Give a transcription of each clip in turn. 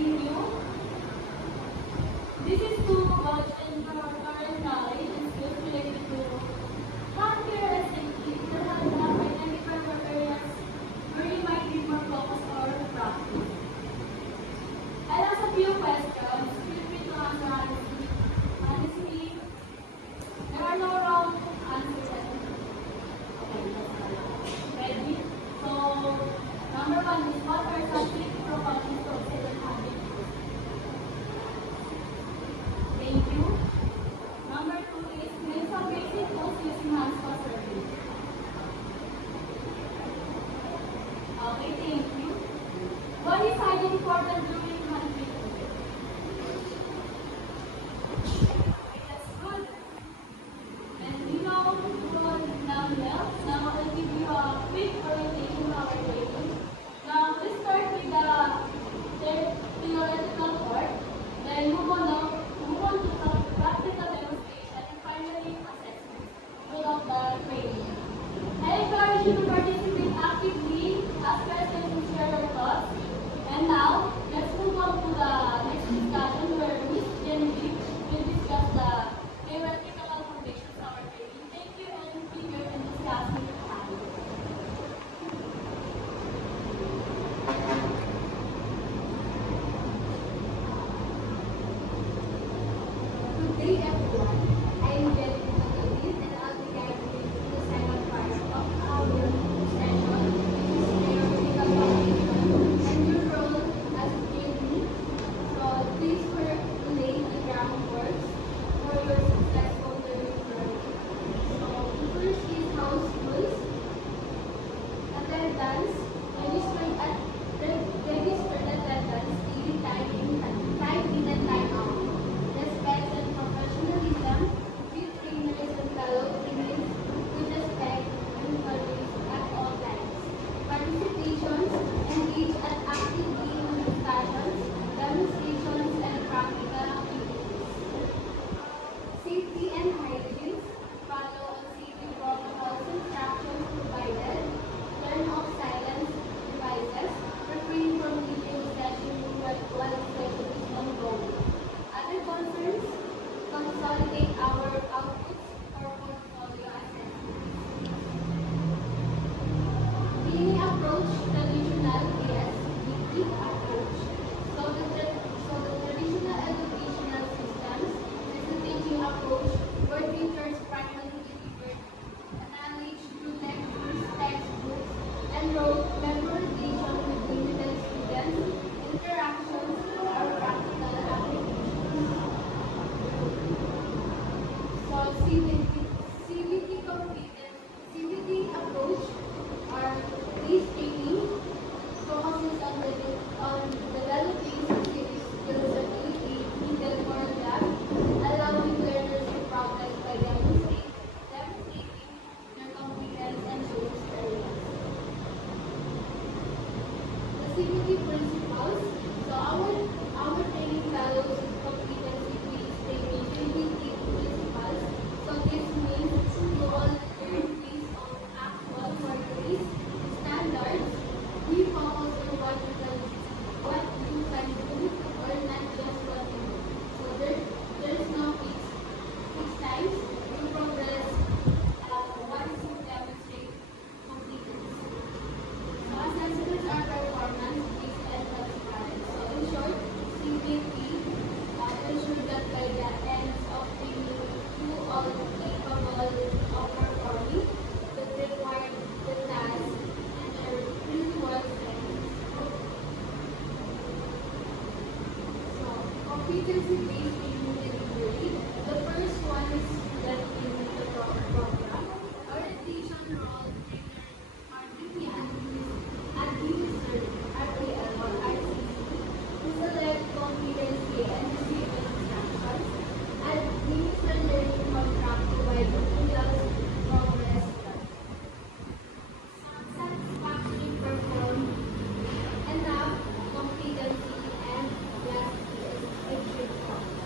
Thank you. This is to gauge and our current knowledge and skills related to healthcare and safety to help us identify what areas where you might need more focus or practice. I'll ask a few questions. Feel free to answer honestly. Honestly, there are no wrong answers. Okay, ready? So, number one is what are some safety precautions to avoid having? Thank you. Number two is name some basic tools using hands for serving. Okay, thank you. Why is hygiene important during hand treatment? Okay, that's good. And we know now I'll give you a quick orientation of our training. Now let's start with the theoretical part. Then move on to the practical demonstration and finally assessment throughout the training. I encourage you to participate actively, ask questions and share your thoughts. And now, let's move on to the next discussion where Ms. Genevieve will discuss the theoretical foundations of our training. Thank you and figure and discuss with your time. Good day, everyone. I am Jennifer David, and I'll be guiding you through the second part of our session, which is theoretical foundation and your role as a trainee. So please lay the groundwork for your successful learning journey. So the first is house rules, attendance, registered attendance, daily time in and time out. Respect and professionalism, treat trainers and fellow trainees with respect and courage at all times. Participations, engage actively in discussions, demonstrations, and practical activities. Safety and hygiene, follow on safety protocols instructions provided, learn of silence devices, refrain from video session while session is ongoing. Other concerns, consolidate our outputs for portfolio assessment. Being approach traditional ASDP approach. So the traditional educational systems is a teaching approach where teachers primarily deliver knowledge through lectures, textbooks, and wrote memorization with limited students, interactions, or practical applications. So CBT approach are these training focuses on developing specific skills ability needed for a job, allowing learners to progress by demonstrating their competence and showing areas. The CBT principles. So our training follows competency-based training CBT principles. So this means you all learn based on actual workplace standards. We focus on what you can do or not just what you do. So there's no fixed times. You progress once you demonstrate competence. So assessments are performance-based and transparent. So in short, CBT ensure that by the end of training, you all capable of performing the required task and are really well trained. So competency-based training delivery. The first one is that in the program. Orientation role trainer are duty administered RPL or RCC to select competency and receive instructions. Administer learning contract provide materials progress plan. Satisfactory perform enough competency and last is achieved.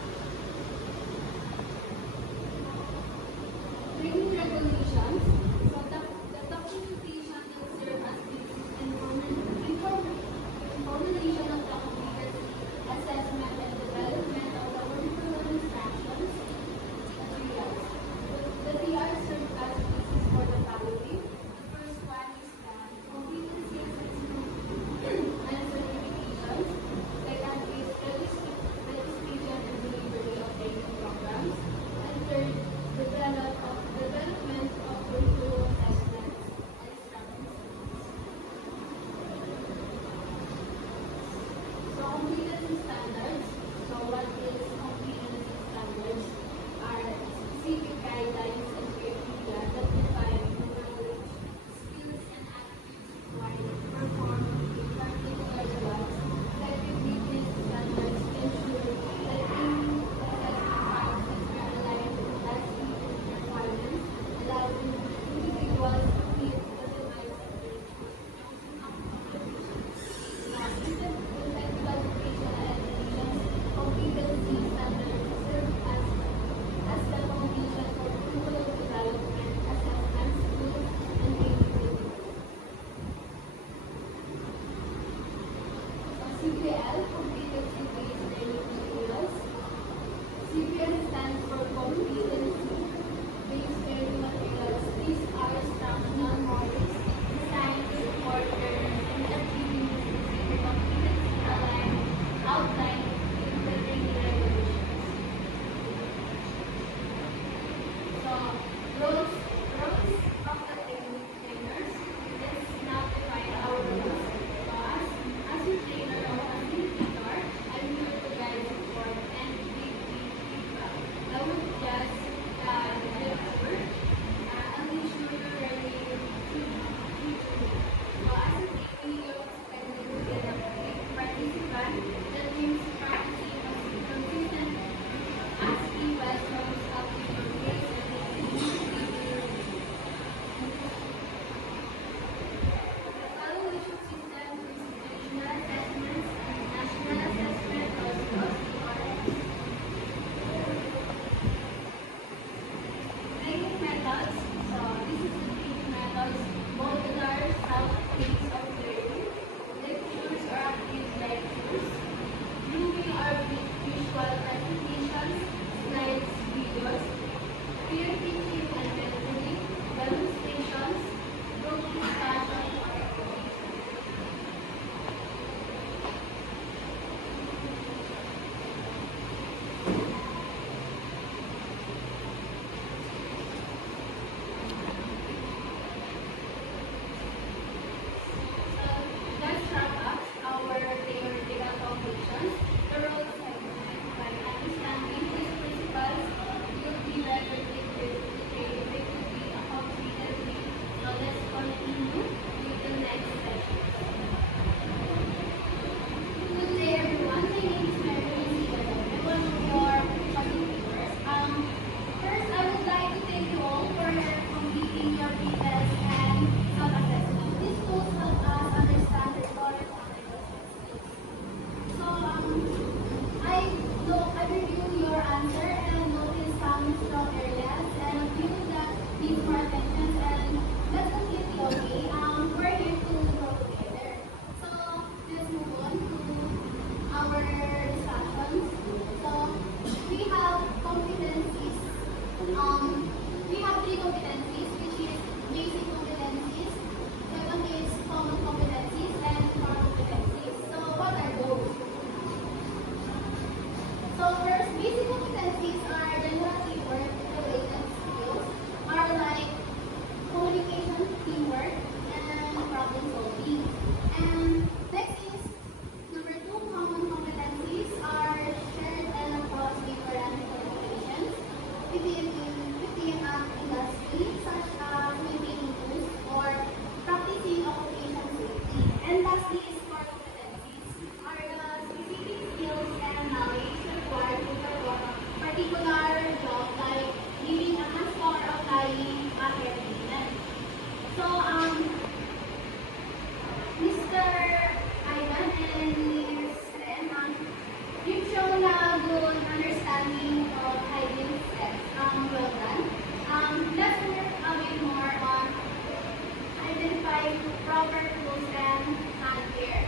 proper tools and hand care.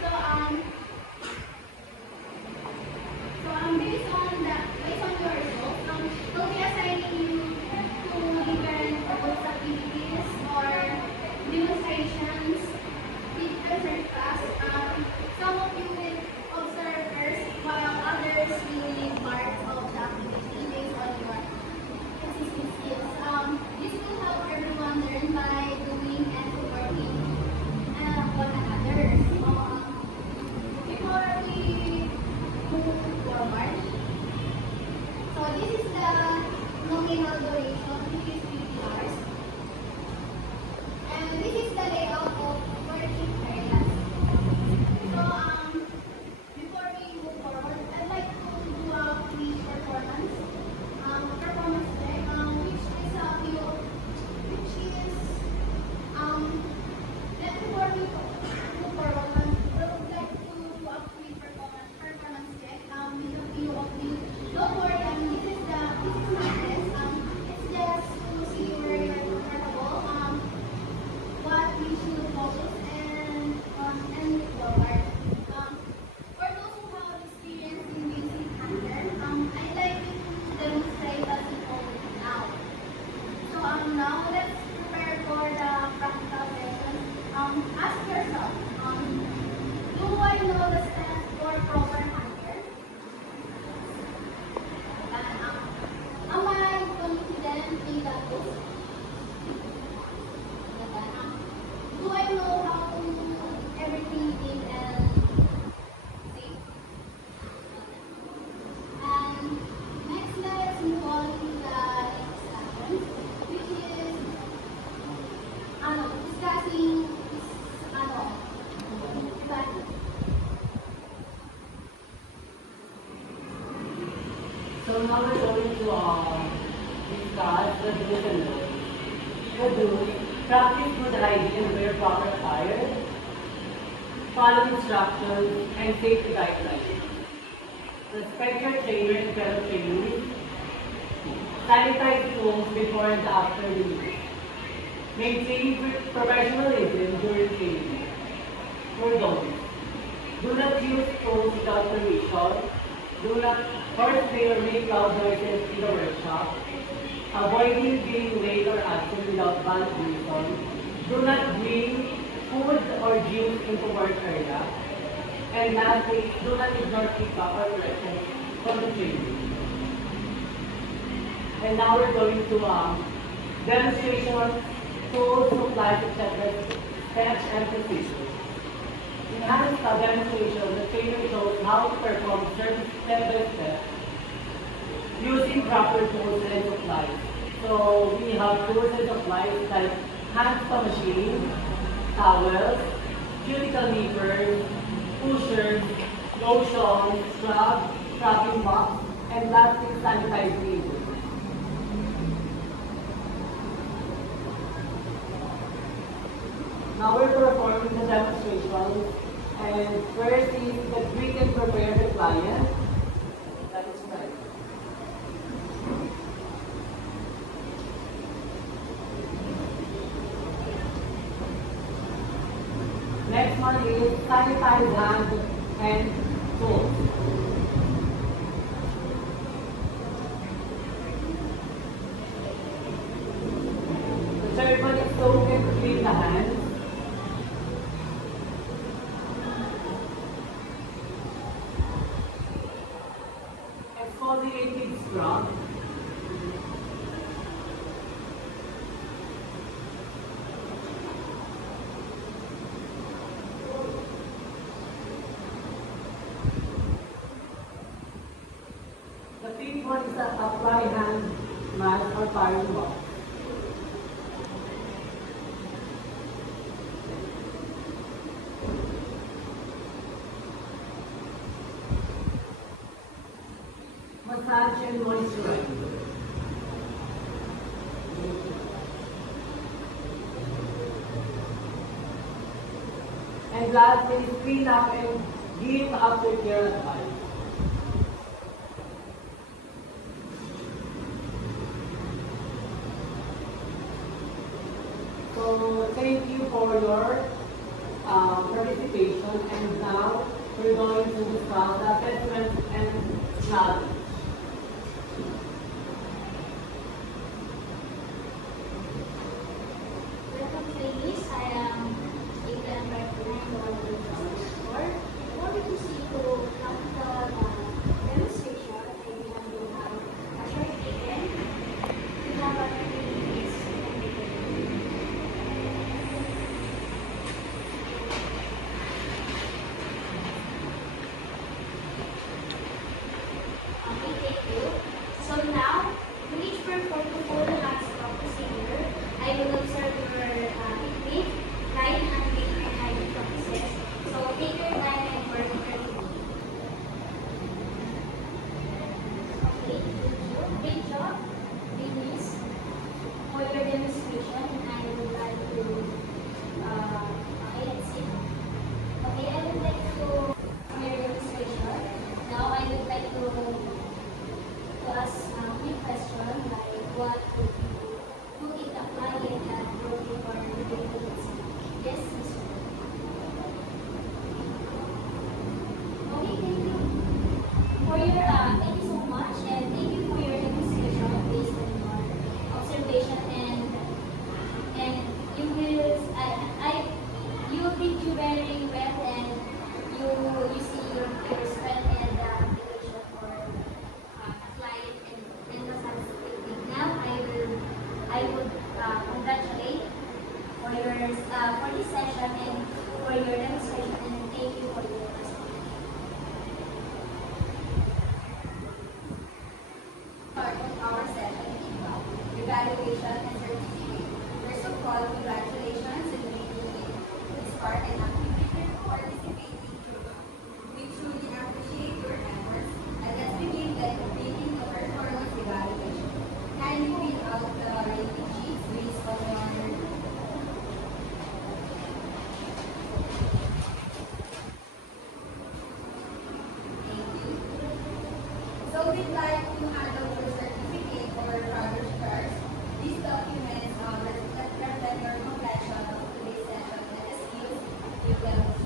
So based on your results, we'll be assigning you to different group activities or demonstrations with different class. Some of you will observe first, while others will be part of the activity based on your existing skills. This will help everyone learn by doing and supporting one another. Before we move forward, so this is the nominal duration, which is 50 hours. And this is the layout of working areas. So before we move forward, I'd like to do a quick performance. Performance check, which is then before we move forward, I would like to do a quick performance check. With a few of you. Don't worry, this is not test. It's just to see where you're comfortable. What we should focus and move forward. For those who have experience in basic hunter, I'd like you to demonstrate as you go now. So now let's prepare for the practical session. Ask yourself, do I know the steps for proper hunter? Am I confident in that book? Do I know how to do everything in and safe? And next, let's move on to the next session, which is discussing value. So now we're going to discuss the do's and don'ts. The do's: practice good hygiene, wear proper attire, follow instructions, and safety guidelines. Respect your trainer and fellow trainees. Sanitize tools before and after the use. Maintain professionalism during training. For don'ts: do not use tools without permission. Do not horseplay or make loud noises in the workshop. Avoiding being late or absent without valid reason. Do not bring food or juice into work area. And lastly, do not ignore feedback or corrections from the training. And now we're going to demonstration, tools, supplies, etc. Steps and procedures. In Hannah's demonstration, the trainer shows how to perform certain step by step using proper tools and supplies. So we have tools and supplies like hand spa machine, towels, cuticle nippers, pushers, lotion, scrub, scrubbing mops, and plastic sanitizing agents. Now we're performing the demonstration, and first is that we can prepare the client. That is right. Next one is sanitize hand and tools. The third one is soap and clean the hands. Exfoliating scrub. The fifth one is apply hand mask or firing wash. Massage and moisturize. And lastly, clean up and give aftercare advice. So thank you for your participation, and now we're going to discuss the assessment and knowledge. Welcome trainees. I am April Martinez, or before we proceed to practical demonstration, I will have a short statement. We have a trainees. Okay, thank you. So now, to each perform to follow the last of procedure, I will observe your technique, line handling, and hiding practices. So take your time and work carefully. Okay, thank you. Great job, ladies, for your demonstration, and I would like to, okay, let's see. Okay, I would like to, for your demonstration, now I would like to ask a few questions like what would you do if a client had broken or rejected its yes, Miss Wu. Okay, thank you for your thank you so much, and thank you for your demonstration based on your observation, and you will you think you very well, and you see your strength and application for client and responsibility. Now I would congratulate for your for this session and for your demonstration, and thank you for your participation. Part of our session is about evaluation and certificate. First of all, congratulations on making this part and actively participating throughout. We truly appreciate your efforts, and let's begin by completing the performance evaluation. Can you read out the rating sheets based on your thank you. So we'd like to hand out your certificate or progress cards. These documents reflect your completion of today's session and the skills you've demonstrated.